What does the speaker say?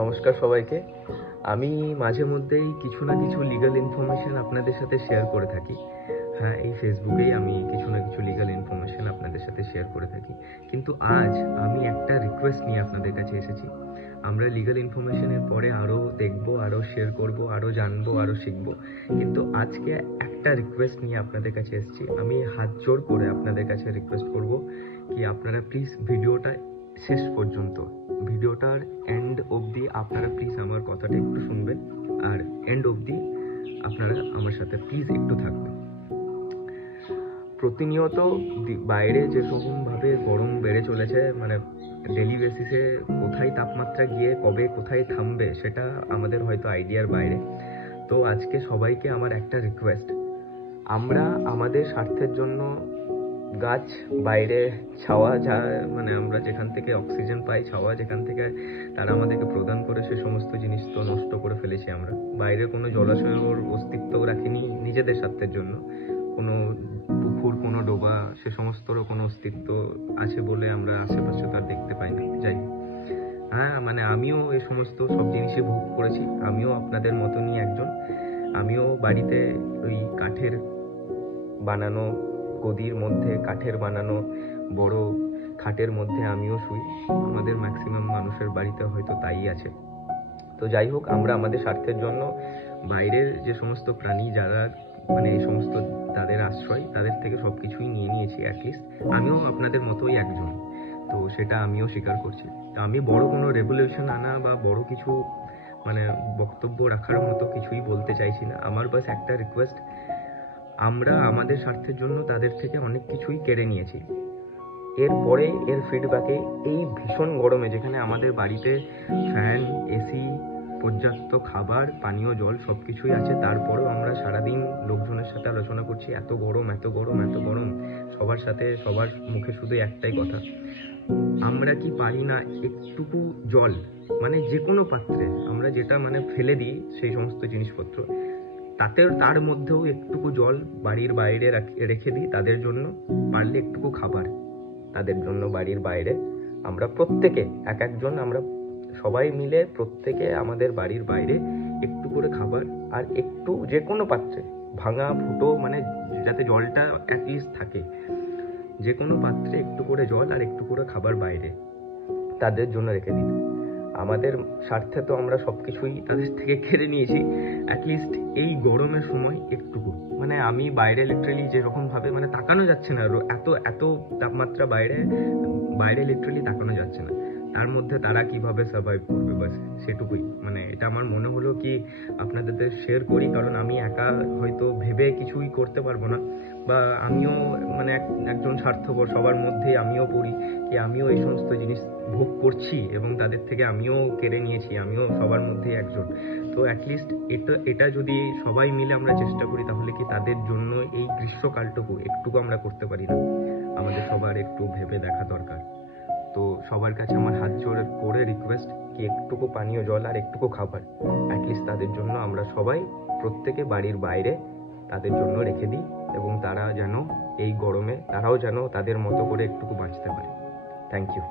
নমস্কার সবাইকে। আমি মাঝে মধ্যেই কিছু না কিছু লিগ্যাল ইনফরমেশন আপনাদের সাথে শেয়ার করে থাকি। হ্যাঁ, এই ফেসবুকেই আমি কিছু না কিছু লিগ্যাল ইনফরমেশন আপনাদের সাথে শেয়ার করে থাকি। কিন্তু আজ আমি একটা রিকোয়েস্ট নিয়ে আপনাদের কাছে এসেছি। আমরা লিগ্যাল ইনফরমেশনের পরে আরও দেখবো, আরও শেয়ার করব, আরও জানবো, আরও শিখবো। কিন্তু আজকে একটা রিকোয়েস্ট নিয়ে আপনাদের কাছে এসেছি। আমি হাত জোড় করে আপনাদের কাছে রিকোয়েস্ট করব কি আপনারা প্লিজ ভিডিওটা শেষ পর্যন্ত, ভিডিওটার এন্ড অবধি আপনারা প্লিজ আমার কথাটা একটু শুনবেন, আর এন্ড অবধি আপনারা আমার সাথে প্লিজ একটু থাকবেন। প্রতিনিয়ত বাইরে যেরকমভাবে গরম বেড়ে চলেছে, মানে ডেলি বেসিসে কোথায় তাপমাত্রা গিয়ে কবে কোথায় থামবে সেটা আমাদের হয়তো আইডিয়ার বাইরে। তো আজকে সবাইকে আমার একটা রিকোয়েস্ট, আমরা আমাদের স্বার্থের জন্য গাছ, বাইরে ছাওয়া, যা মানে আমরা যেখান থেকে অক্সিজেন পাই, ছাওয়া যেখান থেকে তারা আমাদেরকে প্রদান করে, সে সমস্ত জিনিস তো নষ্ট করে ফেলেছি আমরা। বাইরে কোনো জলাশয়ের অস্তিত্ব রাখিনি নিজেদের স্বার্থের জন্য, কোনো পুকুর, কোনো ডোবা, সে সমস্তরও কোনো অস্তিত্ব আছে বলে আমরা আশেপাশে তার দেখতে পাই না। যাই হ্যাঁ, মানে আমিও এই সমস্ত সব জিনিসই ভোগ করেছি। আমিও আপনাদের মতনই একজন। আমিও বাড়িতে ওই কাঠের বানানো গদির মধ্যে, কাঠের বানানো বড় খাটের মধ্যে আমিও শুই। আমাদের ম্যাক্সিমাম মানুষের বাড়িতে হয়তো তাই আছে। তো যাই হোক, আমরা আমাদের স্বার্থের জন্য বাইরের যে সমস্ত প্রাণী যারা মানে এই সমস্ত তাদের আশ্রয়, তাদের থেকে সব কিছুই নিয়ে নিয়েছি। অ্যাটলিস্ট আমিও আপনাদের মতোই একজন, তো সেটা আমিও স্বীকার করছি। আমি বড় কোনো রেভলিউশন আনা বা বড় কিছু মানে বক্তব্য রাখার মতো কিছুই বলতে চাইছি না। আমার বাস একটা রিকোয়েস্ট, আমরা আমাদের স্বার্থের জন্য তাদের থেকে অনেক কিছুই কেড়ে নিয়েছি। এরপরে এর ফিডব্যাকে এই ভীষণ গরমে, যেখানে আমাদের বাড়িতে ফ্যান, এসি, পর্যাপ্ত খাবার, পানীয় জল সব কিছুই আছে, তারপরেও আমরা সারাদিন লোকজনের সাথে আলোচনা করছি এত গরম, এত গরম, এত গরম। সবার সাথে সবার মুখে শুধু একটাই কথা, আমরা কি পারি না একটুকু জল, মানে যে কোনো পাত্রে আমরা যেটা মানে ফেলে দিই সেই সমস্ত জিনিসপত্র, তার মধ্যেও একটুকু জল বাড়ির বাইরে রেখে দিই তাদের জন্য। পারলে একটুকু খাবার তাদের জন্য বাড়ির বাইরে, আমরা প্রত্যেকে এক একজন, আমরা সবাই মিলে প্রত্যেকে আমাদের বাড়ির বাইরে একটু করে খাবার, আর একটু যে কোনো পাত্রে ভাঙা ফুটো, মানে যাতে জলটা অ্যাটলিস্ট থাকে, যে কোনো পাত্রে একটু করে জল আর একটু করে খাবার বাইরে তাদের জন্য রেখে দিতে। আমাদের স্বার্থে তো আমরা সব কিছুই তাদের থেকে কেড়ে নিয়েছি। অ্যাটলিস্ট এই গরমের সময় একটুকু, মানে আমি বাইরে লিটারেলি যেরকমভাবে মানে তাকানো যাচ্ছে না, এত এত তাপমাত্রা বাইরে লিটারেলি তাকানো যাচ্ছে না, তার মধ্যে তারা কিভাবে সার্ভাইভ করবে, বাস সেটুকুই। মানে এটা আমার মনে হলো কি আপনাদের শেয়ার করি, কারণ আমি একা হয়তো ভেবে কিছুই করতে পারবো না, বা আমিও মানে একজন স্বার্থপর, সবার মধ্যেই আমিও পড়ি কি আমিও এই সমস্ত জিনিস ভোগ করছি এবং তাদের থেকে আমিও কেড়ে নিয়েছি, আমিও সবার মধ্যেই একজন। তো অ্যাটলিস্ট এটা যদি সবাই মিলে আমরা চেষ্টা করি, তাহলে কি তাদের জন্য এই গ্রীষ্মকালটুকু একটুকু আমরা করতে পারি না? আমাদের সবার একটু ভেবে দেখা দরকার। তো সবার কাছে আমার হাত জোড় করে রিকোয়েস্ট কি একটুকু পানীয় জল আর একটুকু খাবার অ্যাটলিস্ট তাদের জন্য আমরা সবাই প্রত্যেকে বাড়ির বাইরে তাদের জন্য রেখে দিই, এবং তারা যেন এই গরমে তারাও যেন তাদের মতো করে একটুকু বাঁচতে পারে। Thank you.